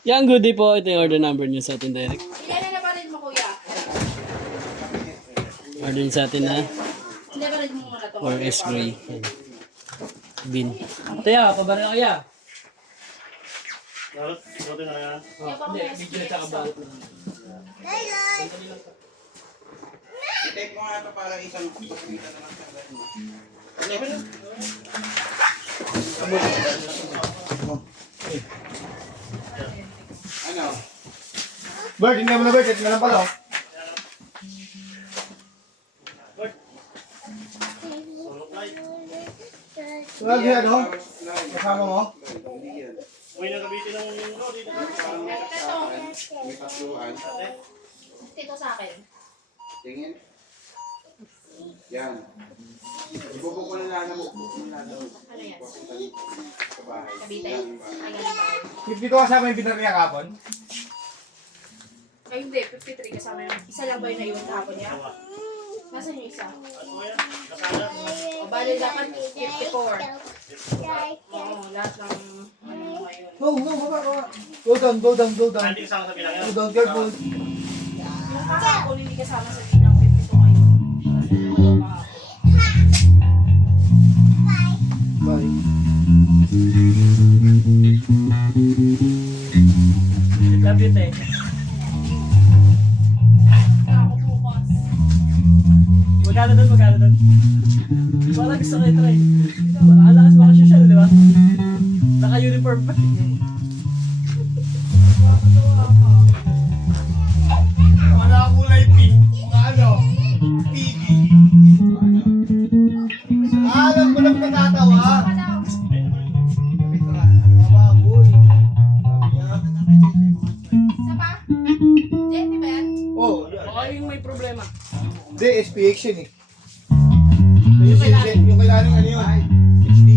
Yang goodie po, ito yung order number niyo sa atin direct. Ilan na ba rin mo, kuya? Order niyo sa atin na Hindi ba rin mo muna to? 4S gray. Yan. Bin. Taya, pabarin ako ya. Hindi, video sa kabal. I-type mo nga ito para isang pagkita na lang sa ano? Bert, hindi mo na Bert. Ito na lang pala. Lagi ano? Kasama mo? Uy, nakabitin ng lori. May katluan. Dito sa akin. Tingin. Yan. Ibubuk ko na lang na buk. Ano yan? Sa bahay. Kabite? Yan, Ay, ganun ba? Dito kasama yung binar niya kapon? Ay, hindi. 53 kasama yun. Isa lang ba yung naiwan kahapon niya? Nasaan yung isa? O, bali dapat 54. Oo, lahat ng ano ngayon. No, baba. Go down. Go down, careful. Yung kahapon hindi kasama sa binang 52 ngayon. Kasi yung kahapon. Bye. Love you, te. Ako bukas. Magkano doon? Parang gusto ko i-try. Alakas makasosyal, di ba? Naka-uniform pa. Wala kulay pink. Ano? Piggy. Alam ko lang natatawa. Saka daw. Baboy. Isa pa? Jenny ba yan? Oh, Baka yung may problema. hindi, SPX yun eh. Yung kailangan ano yun? HD.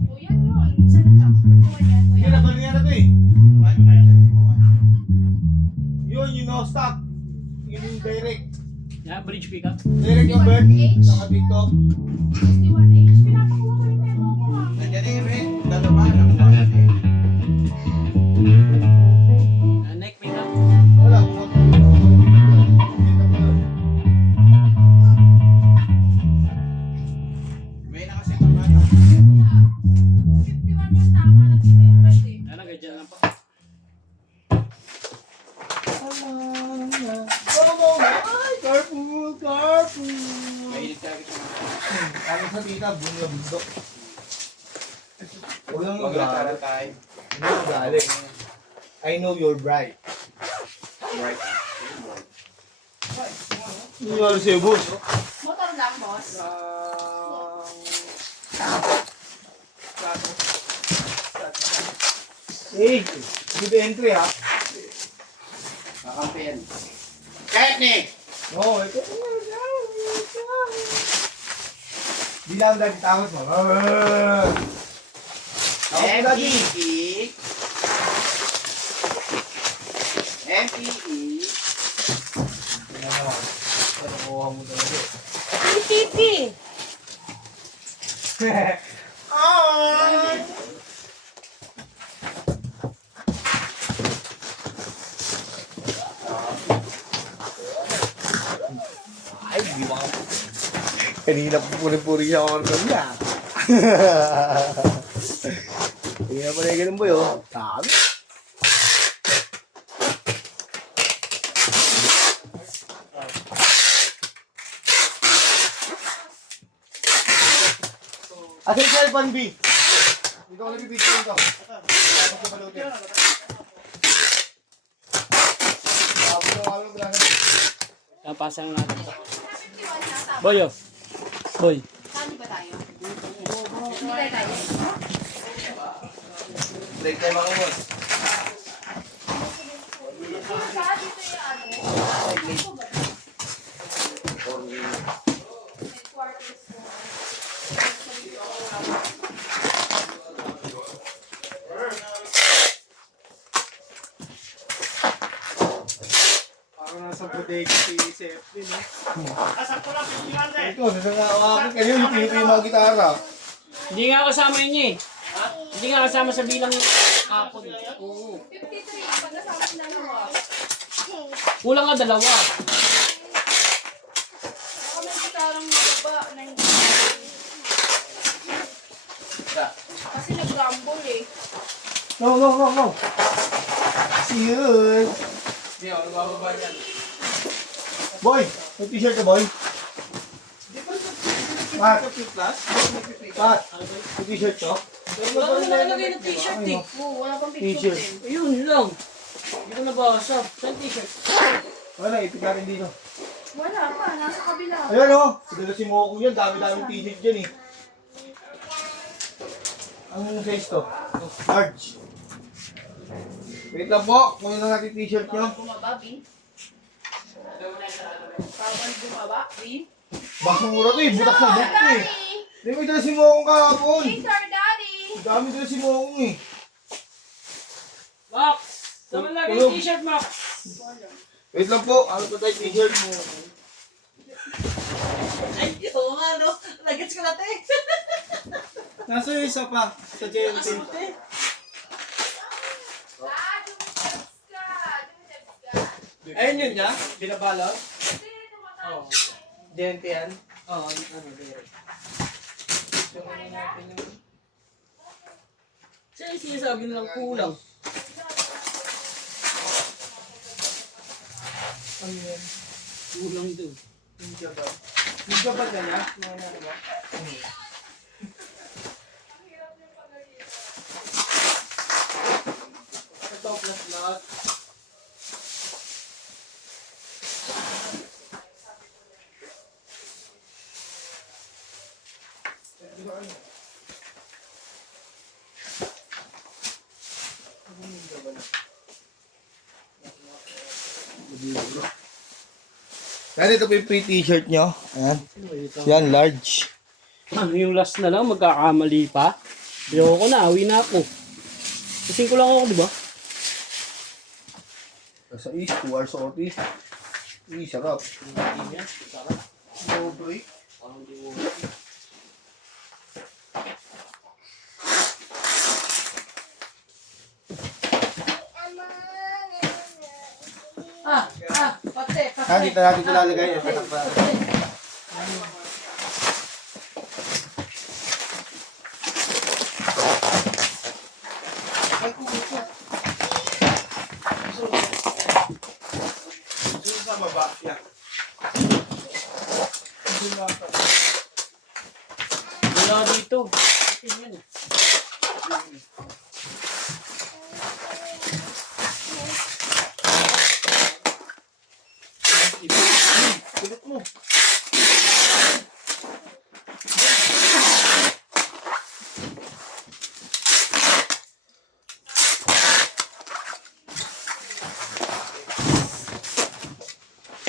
O yan yun. Saan ka? Kuha yan, Hindi, kuya. nabalik na to eh. Yun, yung no stock. Yung direct. Yeah, bridge pickup. Direct yung bird. Naka-tiktok. 61H. Pinapakuha ko yung demo ko ah. Nandiyan eh, Red. Dalawa. Nakabahan eh. Neck pickup. Wala. May nakaset ang ano. 51 yung tama. Nandito yung red eh. Ano, ganyan lang po. Ay, careful. Mahilig talaga sa mga. Kami sa tita, bundok. Huwag lang Huwag lang tayo. galing. I know you're bright. Right. Ano sa'yo, boss? Motor lang, boss. Hey, good entry ha. Kakampihan. Kahit ni! Oo, ito. Di lang dahil takot mo. Takot mo dati. MPE. MPE. Ano naman? Nakuha mo talaga. Pipi. Ay! Ay, di ba? Kanina pupuri-puri siya ako ng niya. Kanina pa na ganun boy, oh. Dami. Asan yung cellphone, B? Dito ko nabibidyo ito. Tapos ko balutin. Tapos ko balutin. Napasang natin. 51 yata. Boy, oh. Boy. Saan ba tayo? Hindi tayo. Break tayo mga boss. Saan dito yung ano? Parang nasa bodega si Sefty, no? Ito, nasasawakit kayo yung pinito yung mga gitara. Hindi nga kasama yun eh. Hindi nga kasama sa bilang Kapon. Oo. 53, pag nasama ng dalawa. Kulang nga dalawa. Baka may gitarang baba na hindi. Kasi nag-rumble eh. No. See you. Hindi ako nabababa niyan. Boy, may t-shirt ka, boy? Pat. Pat, may t-shirt to? Wala ko nakalagay ng t-shirt eh. Oo, wala pang picture T-shirt. din. Ayun lang. Hindi ko nabasa. Saan t-shirt? Wala, ipit natin dito. Wala pa, nasa kabila. Ayan o, siguro si Moko yan, dami-daming t-shirt dyan eh. Ang size to? Large. Wait lang po, kunin na natin t-shirt nyo. Bawal bumaba, B. Bawal bumaba, B. Basura to eh, butas na butas to eh. Daddy! Hindi mo dala si Moko kahapon. Later, Daddy! Dami dala si Moko eh. Max! Saan mo lagay Tulog. yung t-shirt, Max? Wait lang po, ano to tayo t-shirt mo? Ay, oo nga, no? Nagets ko na, te. Nasa yung isa pa, sa JLT. Ah, dumidabs ka! Dumidabs ka! Ayun yun niya, binabalot. Hindi, tumatawag. Oo. JLT yan. Oo, ano, direct. Siya yung sinasabi nilang kulang. Ano yan? Kulang doon. Yung gabal. Yung gabal na niya? Mga ano ba? Ito, plus lahat. Yan, ito po yung free t-shirt nyo. Ayan. Yan, large. Ano yung last na lang, magkakamali pa? Ayoko na, awi na ako. Kasing ko lang ako, di ba? Sa East, 2 hours OT. Sarap. Sarap. No break. Parang di mo. Pate. Dito natin ito lalagay. Sa baba. Yeah. Wala dito. Tingnan eh. Kulit mo.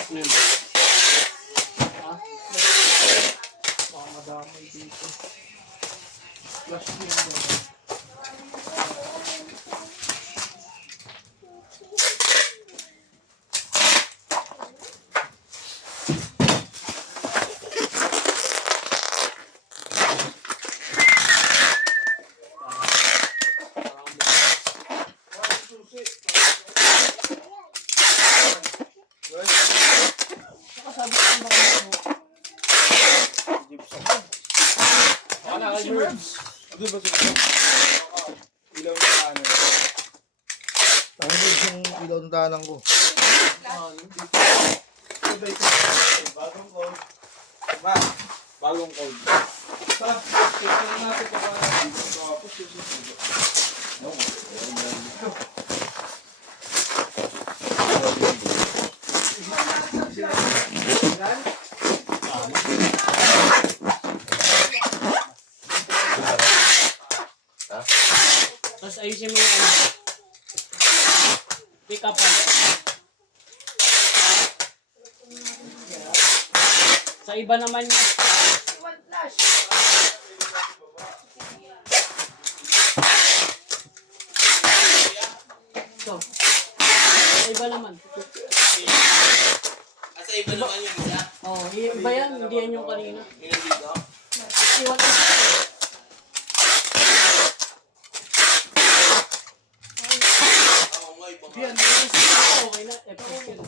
Ano yun? Ha? Baka madamay dito. Flash mo yun. Si Merbs. Ano ba sila? Ilaw na tanan. Ano ba yung ilaw na tanan ko? Bagong code. Ba? Bagong code. Pa, check na natin kung paano. Tapos susunod. Tapos ayusin mo yung ano. Pick up on. Sa iba naman yun. One flash. So, sa iba naman. Asa iba naman yung isa? Oh, iba yan. Hindi yan yung kanina. Yung nandito? Iwan ko. F6 yun.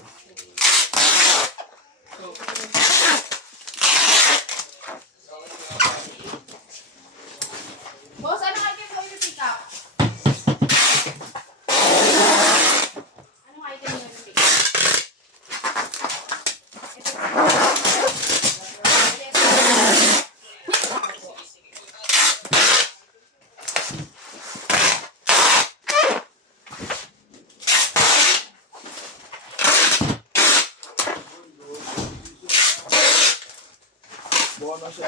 Boss, ano item mo yung pick up? Anong item mo yung pick up? Buka na siya.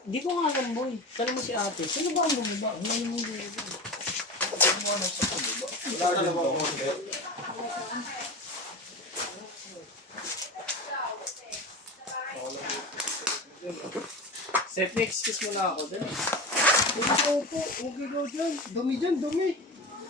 Hindi ko nga alam, boy. Tanong mo si ate. Sino ba ang bumaba? Ano yung bumaba? Wala na ba ako? Seth, excuse mo na ako. Dali. Opo, okay daw dyan. Dumi dyan, dumi.